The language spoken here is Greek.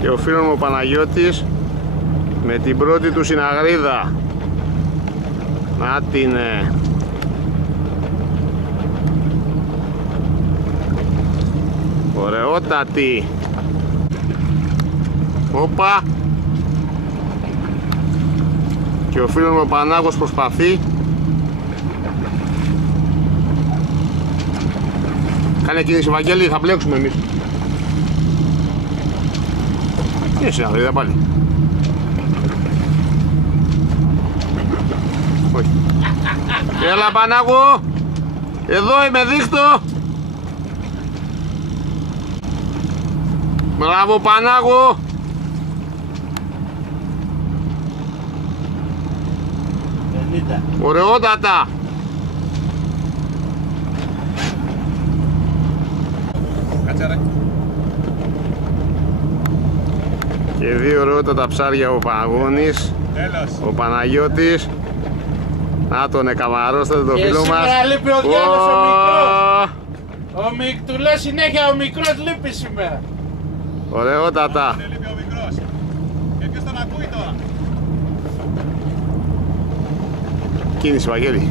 Και ο φίλος μου ο Παναγιώτης με την πρώτη του συναγρίδα. Να την ωραιότατη. Όπα. Και ο φίλος μου ο Πανάγος προσπαθεί. Κάνε κίνηση Βαγγέλη, θα μπλέξουμε εμείς. Είναι συναγρίδα πάλι. Όχι. Έλα Πανάγο. Εδώ είμαι, δείχτω. Μπράβο Πανάγο. Ωραιότατα. Κάτσε ρε. Και δύο ωραιότατα ψάρια ο Παναγώνης. Τέλος. Ο Παναγιώτης. Να τον εκαμαρώστε το φίλο μας. Σήμερα λείπει ο Διάννος ο μικρός. Του λέω συνέχεια ο μικρός λείπει σήμερα. Ωραιότατα. Λείπει ο μικρός. Και ποιος τον ακούει τώρα. Κίνηση Βαγγέλη.